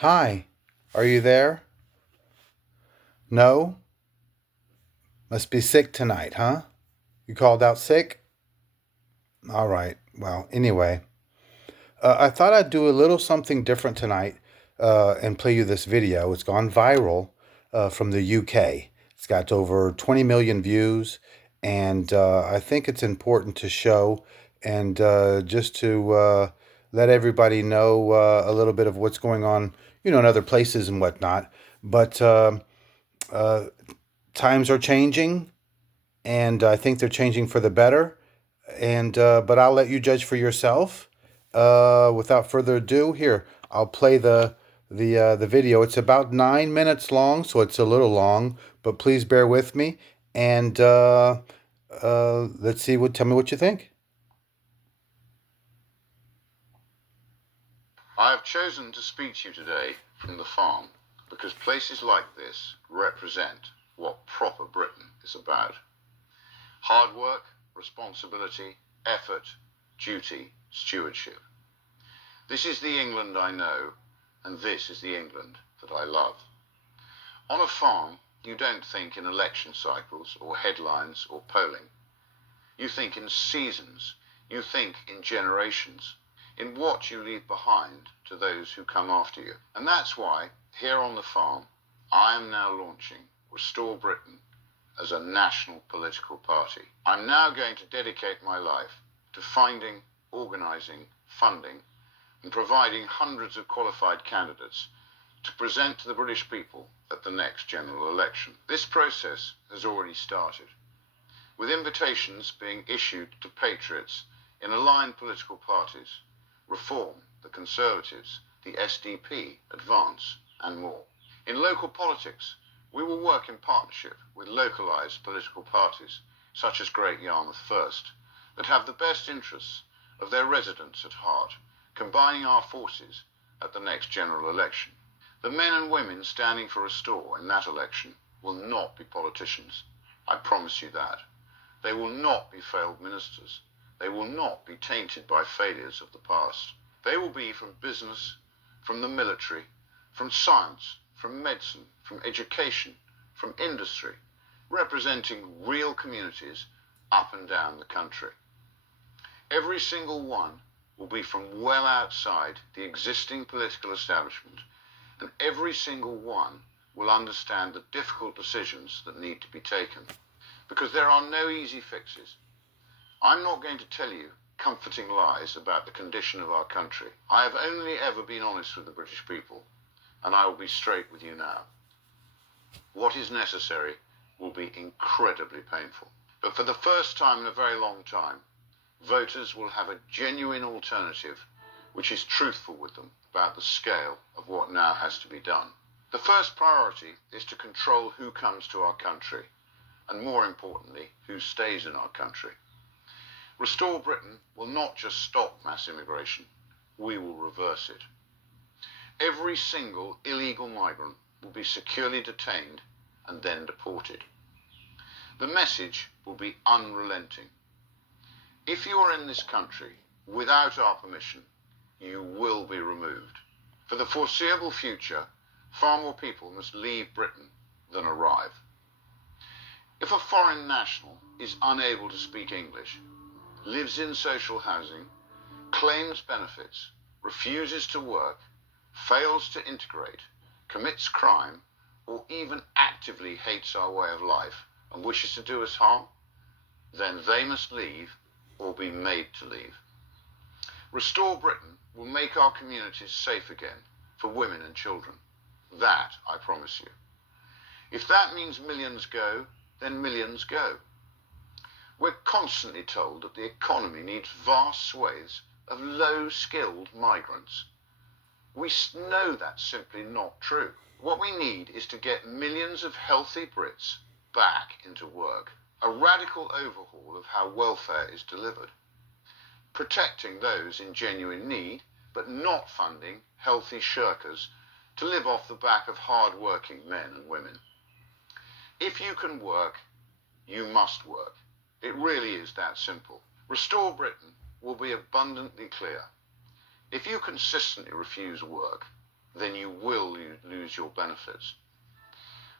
Hi, are you there? No? Must be sick tonight, huh? You called out sick? All right. Well, anyway, I thought I'd do a little something different tonight and play you this video. It's gone viral from the UK. It's got over 20 million views, and I think it's important to show and just to let everybody know a little bit of what's going on, in other places and whatnot. But uh, times are changing, and I think they're changing for the better. And but I'll let you judge for yourself. Without further ado, here I'll play the video. It's about 9 minutes long, so it's a little long, but please bear with me. And let's see. Tell me what you think. I have chosen to speak to you today from the farm because places like this represent what proper Britain is about. Hard work, responsibility, effort, duty, stewardship. This is the England I know, and this is the England that I love. On a farm, you don't think in election cycles or headlines or polling. You think in seasons. You think in generations, in what you leave behind to those who come after you. And that's why, here on the farm, I am now launching Restore Britain as a national political party. I'm now going to dedicate my life to finding, organising, funding, and providing hundreds of qualified candidates to present to the British people at the next general election. This process has already started, with invitations being issued to patriots in aligned political parties, Reform, the Conservatives, the SDP, Advance, and more. In local politics, we will work in partnership with localised political parties, such as Great Yarmouth First, that have the best interests of their residents at heart, combining our forces at the next general election. The men and women standing for Restore in that election will not be politicians. I promise you that. They will not be failed ministers. They will not be tainted by failures of the past. They will be from business, from the military, from science, from medicine, from education, from industry, representing real communities up and down the country. Every single one will be from well outside the existing political establishment, and every single one will understand the difficult decisions that need to be taken, because there are no easy fixes. I'm not going to tell you comforting lies about the condition of our country. I have only ever been honest with the British people, and I will be straight with you now. What is necessary will be incredibly painful. But for the first time in a very long time, voters will have a genuine alternative which is truthful with them about the scale of what now has to be done. The first priority is to control who comes to our country, and more importantly, who stays in our country. Restore Britain will not just stop mass immigration, we will reverse it. Every single illegal migrant will be securely detained and then deported. The message will be unrelenting. If you are in this country without our permission, you will be removed. For the foreseeable future, far more people must leave Britain than arrive. If a foreign national is unable to speak English, lives in social housing, claims benefits, refuses to work, fails to integrate, commits crime, or even actively hates our way of life and wishes to do us harm, then they must leave or be made to leave. Restore Britain will make our communities safe again for women and children. That I promise you. If that means millions go, then millions go. We're constantly told that the economy needs vast swathes of low-skilled migrants. We know that's simply not true. What we need is to get millions of healthy Brits back into work. A radical overhaul of how welfare is delivered. Protecting those in genuine need, but not funding healthy shirkers to live off the back of hard-working men and women. If you can work, you must work. It really is that simple. Restore Britain will be abundantly clear. If you consistently refuse work, then you will individual benefits.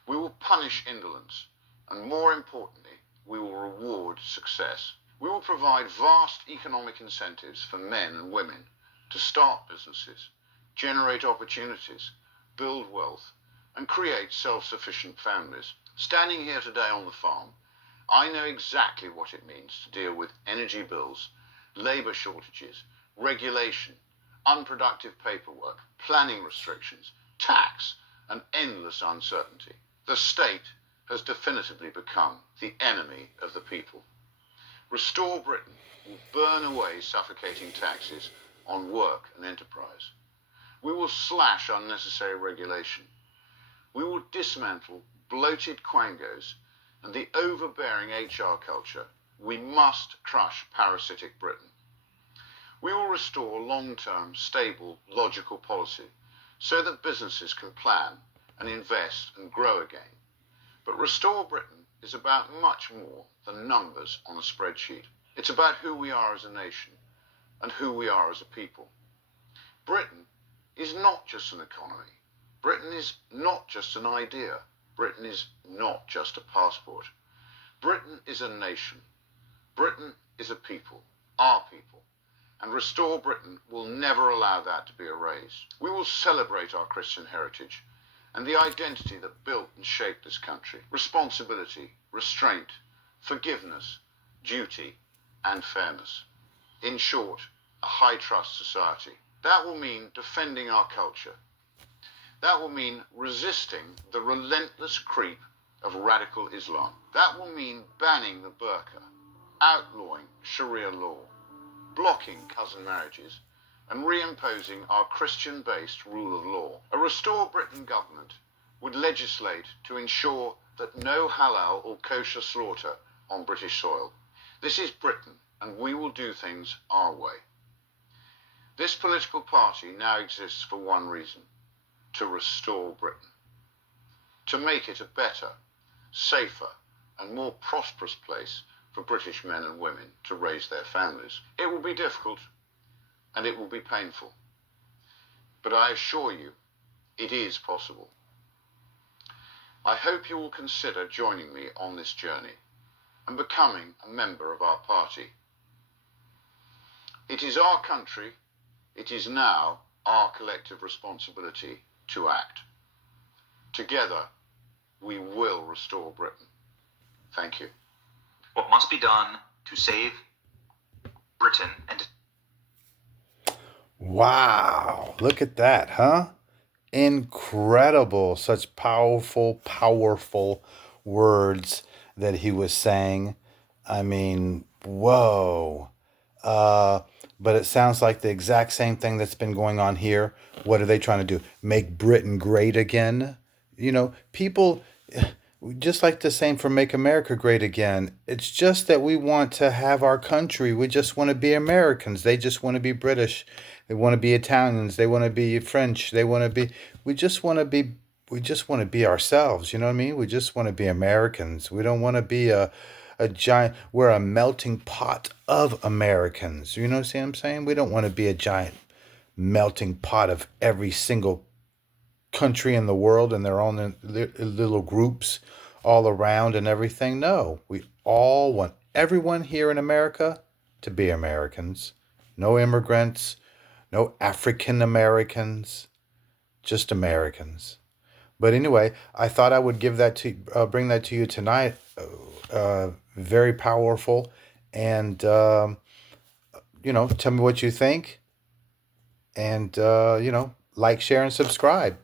We will punish indolence, and more importantly, we will reward success. We will provide vast economic incentives for men and women to start businesses, generate opportunities, build wealth, and create self-sufficient families. Standing here today on the farm, I know exactly what it means to deal with energy bills, labour shortages, regulation, unproductive paperwork, planning restrictions, tax, and endless uncertainty. The state has definitively become the enemy of the people. Restore Britain will burn away suffocating taxes on work and enterprise. We will slash unnecessary regulation. We will dismantle bloated quangos and the overbearing HR culture. We must crush parasitic Britain. We will restore long-term, stable, logical policy so that businesses can plan and invest and grow again. But Restore Britain is about much more than numbers on a spreadsheet. It's about who we are as a nation and who we are as a people. Britain is not just an economy. Britain is not just an idea. Britain is not just a passport. Britain is a nation. Britain is a people, our people. And Restore Britain will never allow that to be erased. We will celebrate our Christian heritage and the identity that built and shaped this country. Responsibility, restraint, forgiveness, duty, and fairness. In short, a high-trust society. That will mean defending our culture. That will mean resisting the relentless creep of radical Islam. That will mean banning the burqa, outlawing Sharia law, blocking cousin marriages, and reimposing our Christian-based rule of law. A Restore Britain government would legislate to ensure that no halal or kosher slaughter on British soil. This is Britain, and we will do things our way. This political party now exists for one reason: to restore Britain, to make it a better, safer, and more prosperous place for British men and women to raise their families. It will be difficult, and it will be painful, but I assure you, it is possible. I hope you will consider joining me on this journey and becoming a member of our party. It is our country. It is now our collective responsibility to act. Together, we will restore Britain. Thank you. What must be done to save Britain and... Wow, look at that, huh? Incredible. Such powerful, powerful words that he was saying. I mean, whoa. But it sounds like the exact same thing that's been going on here. What are they trying to do? Make Britain great again? You know, people just like the same for Make America Great Again. It's just that we want to have our country. We just want to be Americans. They just want to be British. They want to be Italians. They want to be French. They want to be, we just want to be, we just want to be ourselves. You know what I mean? We just want to be Americans. We don't want to be a giant, we're a melting pot of Americans. You know what I'm saying? We don't want to be a giant melting pot of every single country in the world and their own little groups all around and everything. No, we all want everyone here in America to be Americans. No immigrants, no African Americans, just Americans. But anyway, I thought I would give that to bring that to you tonight. Very powerful, and tell me what you think, and like, share, and subscribe.